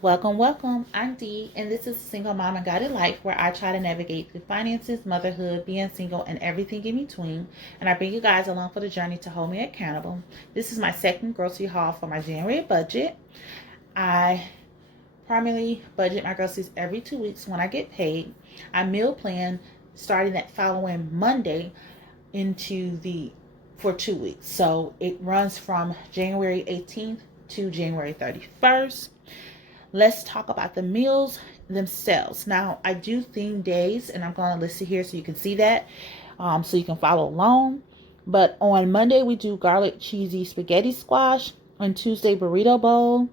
Welcome, welcome. I'm Dee, and this is Single Mom and Guided Life, where I try to navigate through finances, motherhood, being single, and everything in between. And I bring you guys along for the journey to hold me accountable. This is my second grocery haul for my January budget. I primarily budget my groceries every 2 weeks when I get paid. I meal plan starting that following Monday for 2 weeks. So it runs from January 18th to January 31st. Let's talk about the meals themselves. Now, I do theme days, and I'm going to list it here so you can see that, so you can follow along. But on Monday, we do garlic cheesy spaghetti squash. On Tuesday, burrito bowl.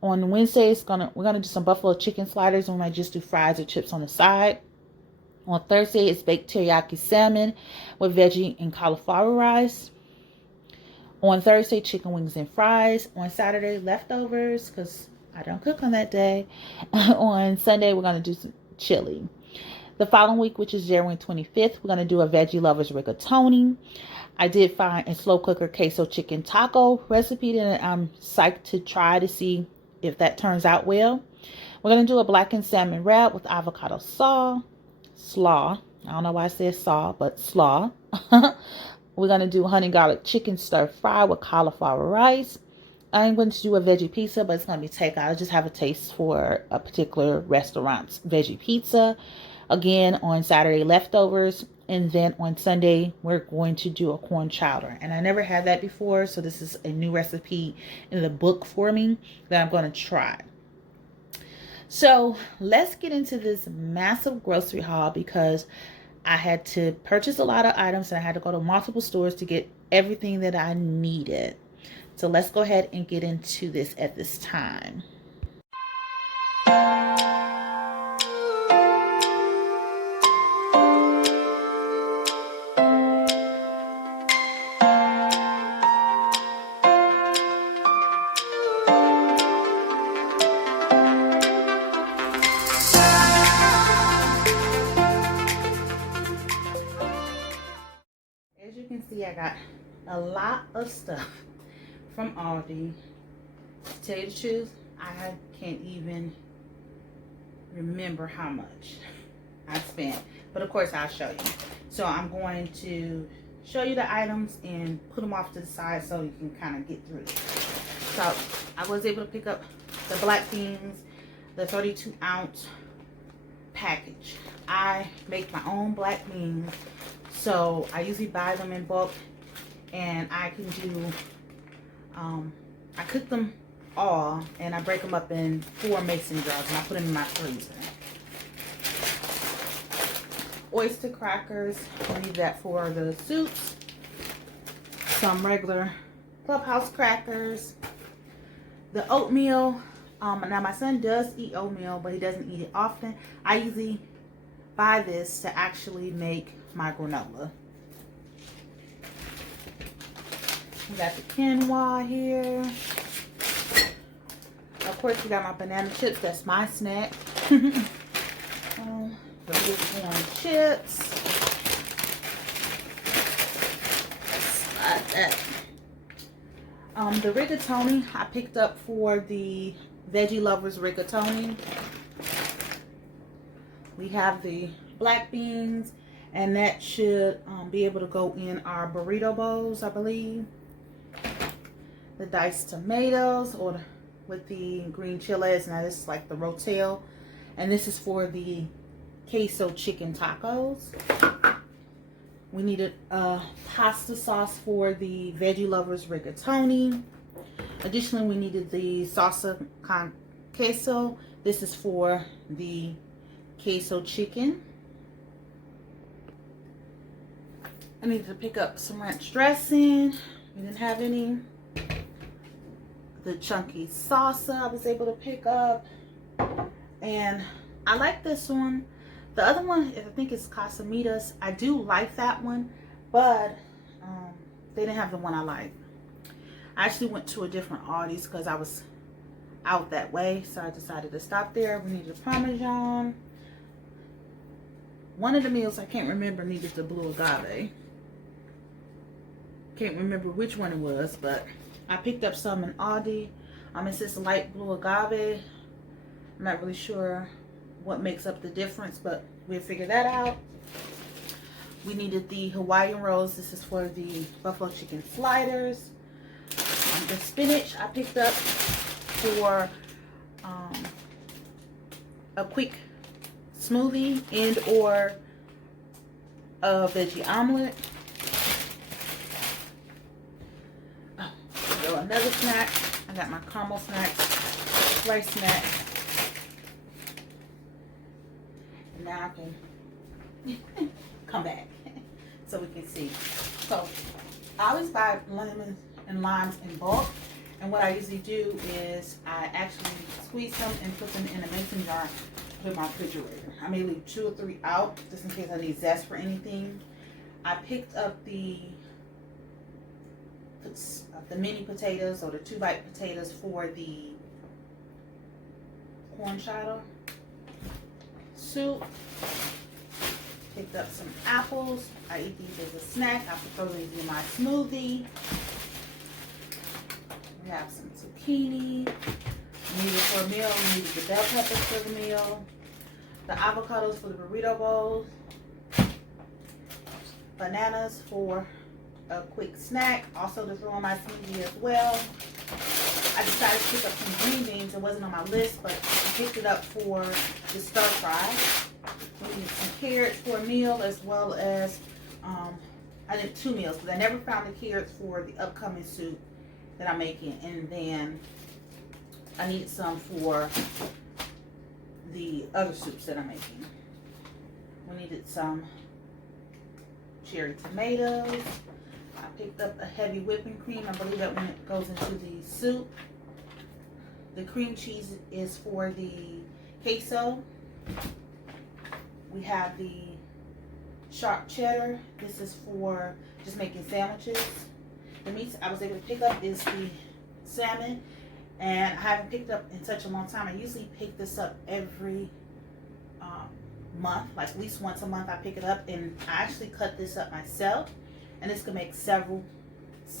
On Wednesday, we're gonna do some buffalo chicken sliders, and we might just do fries or chips on the side. On Thursday, it's baked teriyaki salmon with veggie and cauliflower rice. On Thursday, chicken wings and fries. On Saturday, leftovers, because I don't cook on that day. On Sunday, we're going to do some chili. The following week, which is January 25th, we're going to do a Veggie Lovers rigatoni. I did find a slow cooker queso chicken taco recipe that I'm psyched to try to see if that turns out well. We're going to do a blackened salmon wrap with avocado slaw. I don't know why I said saw, but slaw. We're going to do honey garlic chicken stir fry with cauliflower rice. I'm going to do a veggie pizza, but it's going to be takeout. I just have a taste for a particular restaurant's veggie pizza. Again, on Saturday, leftovers. And then on Sunday, we're going to do a corn chowder. And I never had that before, so this is a new recipe in the book for me that I'm going to try. So let's get into this massive grocery haul because I had to purchase a lot of items and I had to go to multiple stores to get everything that I needed. So let's go ahead and get into this at this time. As you can see, I got a lot of stuff from Aldi. To tell you the truth, I can't even remember how much I spent, but of course I'll show you. So I'm going to show you the items and put them off to the side so you can kind of get through it. So I was able to pick up the black beans, the 32-ounce package. I make my own black beans, so I usually buy them in bulk, and I can do I cook them all and I break them up in 4 mason jars and I put them in my freezer. Oyster crackers, I need that for the soups. Some regular Clubhouse crackers. The oatmeal. Now my son does eat oatmeal, but he doesn't eat it often. I usually buy this to actually make my granola. We got the quinoa here. Of course, we got my banana chips. That's my snack. The big corn chips. Slide that. The rigatoni I picked up for the Veggie Lovers rigatoni. We have the black beans, and that should be able to go in our burrito bowls, I believe. The diced tomatoes with the green chilies. Now this is like the rotel, and this is for the queso chicken tacos. We needed pasta sauce for the Veggie Lovers rigatoni. Additionally, we needed the salsa con queso. This is for the queso chicken. I needed to pick up some ranch dressing. We didn't have any. The chunky salsa I was able to pick up. And I like this one. The other one, I think it's Casamitas. I do like that one, but they didn't have the one I like. I actually went to a different Aldi's because I was out that way, so I decided to stop there. We needed Parmesan. One of the meals I can't remember needed the blue agave. Can't remember which one it was, but I picked up some in Aldi. It's this light blue agave. I'm not really sure what makes up the difference, but we'll figure that out. We needed the Hawaiian rolls. This is for the buffalo chicken sliders. The spinach I picked up for a quick smoothie and or a veggie omelet. Oh, so another snack. I got my caramel snack, rice snack. And now I can come back so we can see. So I always buy lemons and limes in bulk, and what I usually do is I actually squeeze them and put them in a mason jar, put in my refrigerator. I may leave 2 or 3 out just in case I need zest for anything. I picked up the mini potatoes or the 2-bite potatoes for the corn chowder soup. Picked up some apples. I eat these as a snack. I put those in my smoothie. We have some zucchini. We need it for a meal. We needed the bell peppers for the meal. The avocados for the burrito bowls. Bananas for a quick snack. Also to throw in my smoothie as well. I decided to pick up some green beans. It wasn't on my list, but I picked it up for the stir fry. We need some carrots for a meal, as well as I did 2 meals because I never found the carrots for the upcoming soup that I'm making, and then I need some for the other soups that I'm making. We needed some cherry tomatoes. I picked up a heavy whipping cream. I believe that when it goes into the soup. The cream cheese is for the queso. We have the sharp cheddar. This is for just making sandwiches. The meats I was able to pick up is the salmon, and I haven't picked up in such a long time. I usually pick this up every month, like at least once a month I pick it up, and I actually cut this up myself, and this can make several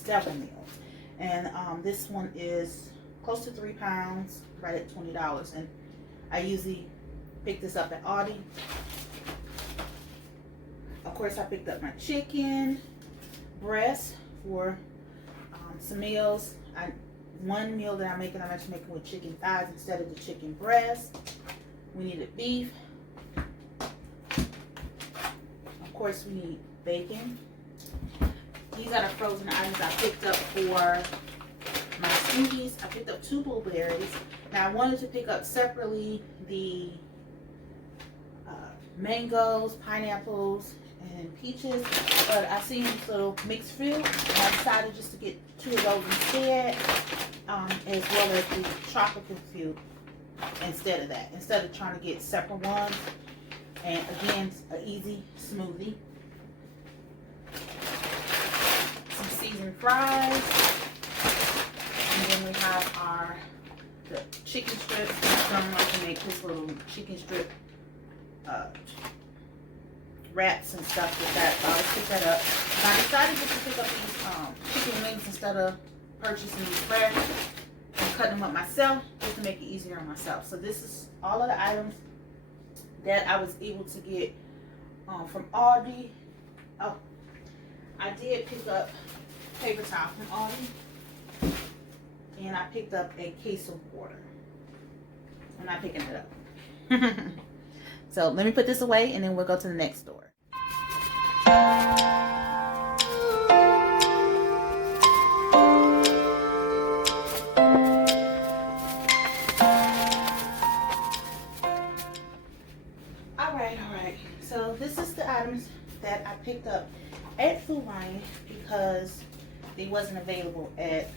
meals. And this one is close to 3 pounds, right at $20, and I usually pick this up at Aldi. Of course, I picked up my chicken breast for some meals. One meal that I'm making, I'm actually making with chicken thighs instead of the chicken breast. We needed beef. Of course, we need bacon. These are the frozen items I picked up for my smoothies. I picked up 2 blueberries. Now, I wanted to pick up separately the mangoes, pineapples, and peaches, but I seen this little mixed fruit, and I decided just to get 2 of those instead, as well as the tropical fruit instead of that, instead of trying to get separate ones. And again, an easy smoothie. Some seasoned fries, and then we have the chicken strips. Someone wants to make this little chicken strip wraps and stuff with that, so I'll pick that up. And I decided just to pick up these chicken wings instead of purchasing these fresh and cutting them up myself, just to make it easier on myself. So this is all of the items that I was able to get from Aldi. Oh, I did pick up paper towel from Aldi, and I picked up a case of water. I'm not picking it up. So let me put this away, and then we'll go to the next store. Alright. So this is the items that I picked up at Food Lion because they wasn't available at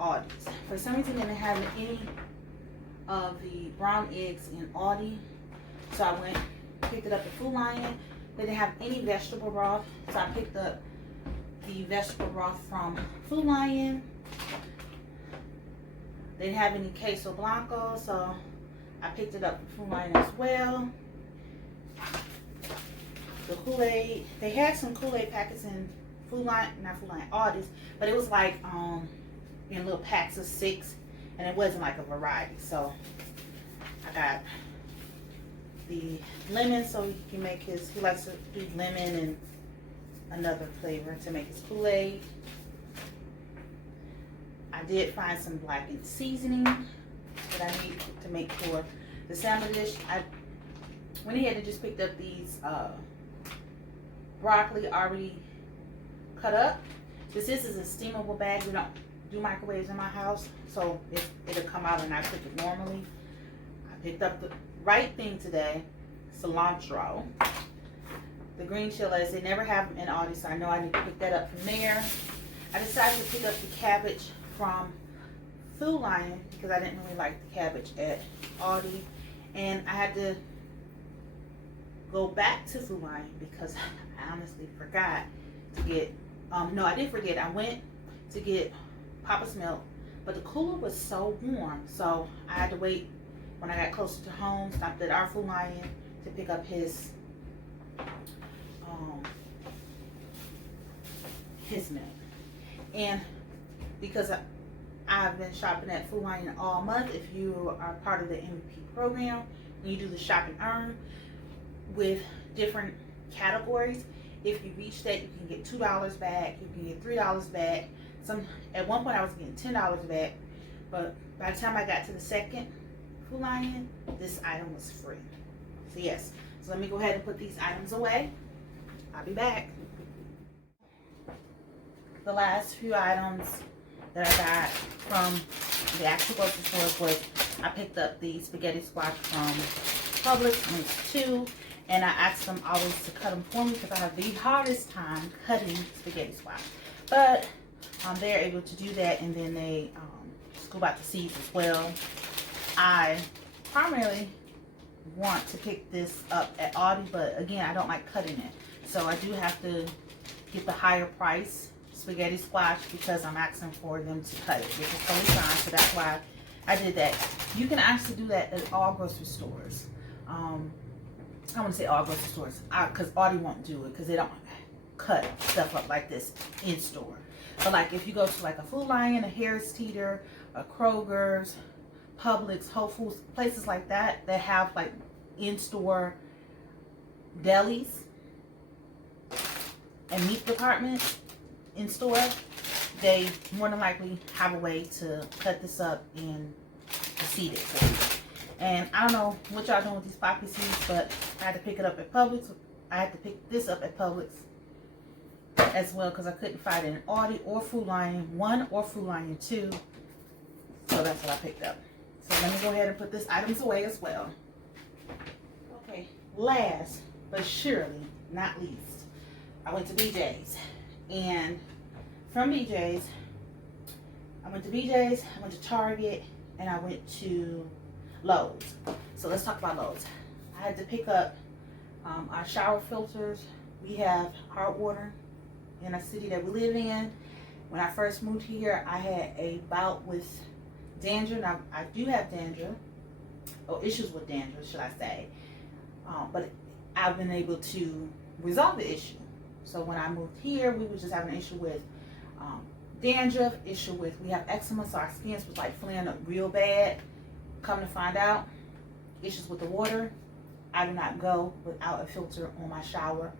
Aldi's. For some reason, they didn't have any of the brown eggs in Aldi, so I went picked it up at Food Lion. They didn't have any vegetable broth, so I picked up the vegetable broth from Food Lion. They didn't have any queso blanco, so I picked it up from Food Lion as well. The Kool-Aid, they had some Kool-Aid packets in Food Lion, not Food Lion, Aldi's, but it was like in little packs of 6, and it wasn't like a variety, so I got the lemon, so he can make his, he likes to do lemon and another flavor to make his Kool-Aid. I did find some blackened seasoning that I need to make for the salmon dish. I went ahead and just picked up these broccoli already cut up. This is a steamable bag. We don't do microwaves in my house, so it'll come out and I cook it normally. I picked up the right thing today, cilantro. The green chilies, they never have them in Aldi, so I know I need to pick that up from there. I decided to pick up the cabbage from Food Lion because I didn't really like the cabbage at Aldi, and I had to go back to Food Lion because I honestly forgot to get, no, I did forget. I went to get Papa's milk, but the cooler was so warm, so I had to wait when I got closer to home, stopped at our Food Lion to pick up his milk. And because I've been shopping at Food Lion all month, if you are part of the MVP program, and you do the shop and earn with different categories, if you reach that, you can get $2 back, you can get $3 back. At one point I was getting $10 back, but by the time I got to the second Food Lion, this item was free. So yes, so let me go ahead and put these items away. I'll be back. The last few items that I got from the actual grocery stores was I picked up the spaghetti squash from Publix, and it's 2, and I asked them always to cut them for me because I have the hardest time cutting spaghetti squash. But they're able to do that, and then they scoop out the seeds as well. I primarily want to pick this up at Aldi, but again, I don't like cutting it, so I do have to get the higher price spaghetti squash because I'm asking for them to cut it, which is totally fine. So that's why I did that. You can actually do that at all grocery stores. I want to say all grocery stores because Aldi won't do it because they don't cut stuff up like this in store. But like if you go to like a Food Lion, a Harris Teeter, a Kroger's, Publix, Whole Foods, places like that that have like in-store delis and meat departments in store, they more than likely have a way to cut this up and seed it for you. And I don't know what y'all doing with these poppy seeds, but I had to pick it up at Publix. I had to pick this up at Publix as well because I couldn't find it in Aldi or Food Lion 1 or Food Lion 2. So that's what I picked up. So let me go ahead and put these items away as well. Okay, last but surely not least, I went to BJ's. And from BJ's, I went to Target, and I went to Lowe's. So let's talk about Lowe's. I had to pick up our shower filters. We have hard water in our city that we live in. When I first moved here, I had a bout with dandruff. Now, I do have dandruff, or issues with dandruff, should I say. But I've been able to resolve the issue. So when I moved here, we were just having an issue with dandruff, we have eczema, so our skin was like flaring up real bad. Come to find out, issues with the water. I do not go without a filter on my shower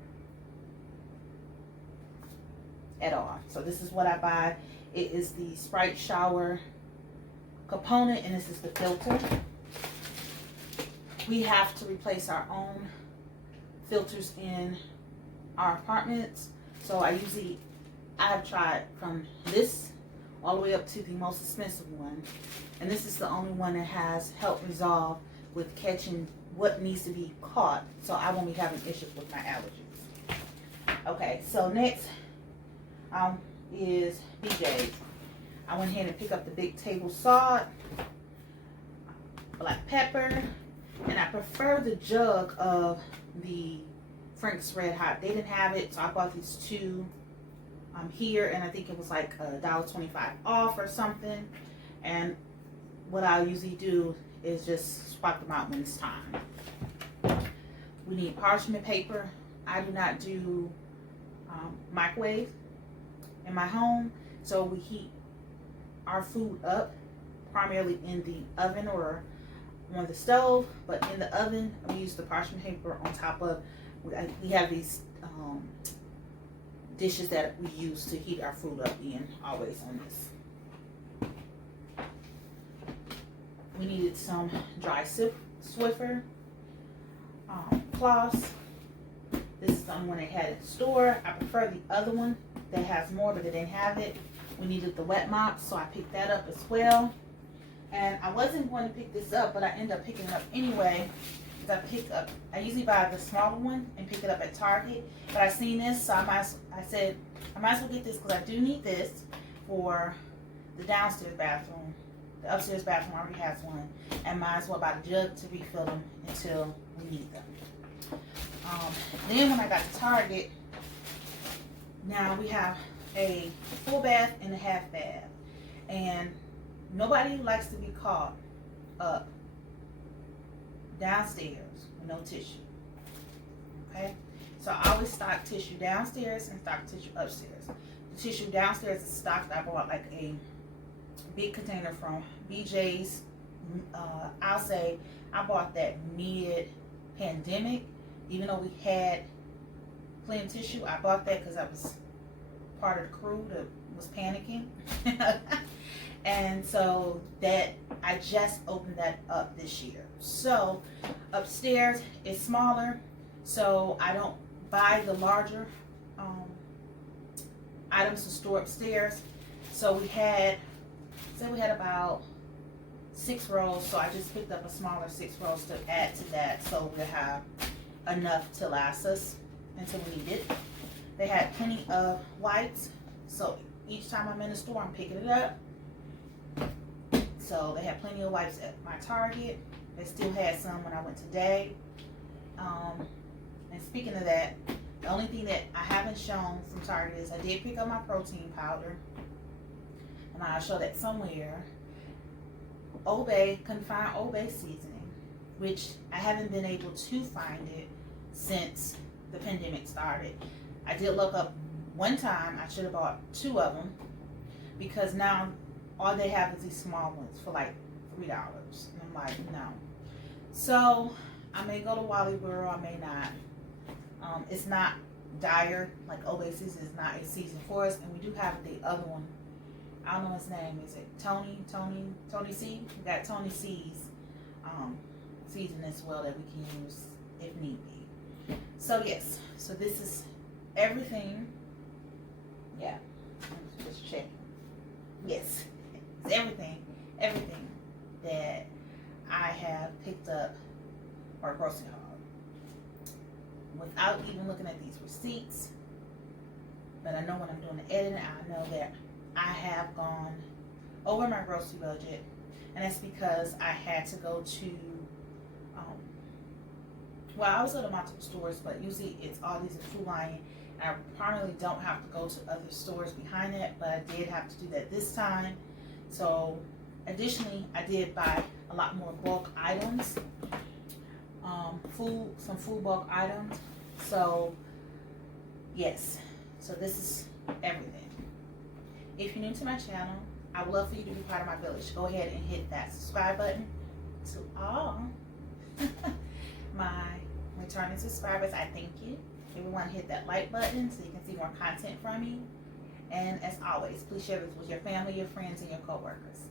at all. So this is what I buy. It is the Sprite shower component, and this is the filter. We have to replace our own filters in our apartments. So I've tried from this all the way up to the most expensive one, and this is the only one that has helped resolve with catching what needs to be caught, so I won't be having issues with my allergies. Okay, so next is BJ's. I went ahead and picked up the big table salt, black pepper, and I prefer the jug of the Frank's Red Hot. They didn't have it, so I bought these 2 here, and I think it was like $1.25 off or something. And what I usually do is just swap them out when it's time. We need parchment paper. I do not do microwave in my home, so we heat our food up primarily in the oven or on the stove, but in the oven, we use the parchment paper on top of. We have these dishes that we use to heat our food up in, always on this. We needed some dry Swiffer cloths. This is the one they had at the store. I prefer the other one that has more, but they didn't have it. We needed the wet mop, so I picked that up as well. And I wasn't going to pick this up, but I ended up picking it up anyway. I usually buy the smaller one and pick it up at Target. But I seen this, so I said I might as well get this because I do need this for the downstairs bathroom. The upstairs bathroom already has one, and might as well buy the jug to refill them until we need them. Then when I got to Target, now we have a full bath and a half bath, and nobody likes to be caught up downstairs with no tissue. Okay, so I always stock tissue downstairs and stock tissue upstairs. The tissue downstairs is stocked. I bought like a big container from BJ's. I'll say I bought that mid-pandemic, even though we had plenty of tissue. I bought that because I was part of the crew that was panicking. And so that I just opened that up this year. So upstairs is smaller, so I don't buy the larger items to store upstairs. So we had about 6 rolls, so I just picked up a smaller 6 rolls to add to that, so we'll have enough to last us until we need it. They had plenty of wipes, so each time I'm in the store, I'm picking it up. So they had plenty of wipes at my Target. They still had some when I went today. And speaking of that, the only thing that I haven't shown from Target is I did pick up my protein powder, and I'll show that somewhere. Couldn't find Old Bay seasoning, which I haven't been able to find it since the pandemic started. I did look up one time. I should have bought 2 of them, because now all they have is these small ones for like $3. And I'm like, no. So I may go to Wally World, I may not. It's not dire, like Old Bay season is not a season for us, and we do have the other one. I don't know his name. Is it Tony C? We got Tony C's season as well that we can use if need be. So yes, so this is everything. Yeah, just checking. Yes, it's everything that I have picked up or grocery haul without even looking at these receipts. But I know when I'm doing the editing, I know that I have gone over my grocery budget, and that's because I had to go to, I was at multiple stores, but usually it's Aldi's and Food Lion. I primarily don't have to go to other stores behind it, but I did have to do that this time. So additionally, I did buy a lot more bulk items, some food bulk items. So yes, so this is everything. If you're new to my channel, I would love for you to be part of my village. Go ahead and hit that subscribe button. To all my returning subscribers, I thank you. Everyone hit that like button so you can see more content from me. And as always, please share this with your family, your friends, and your coworkers.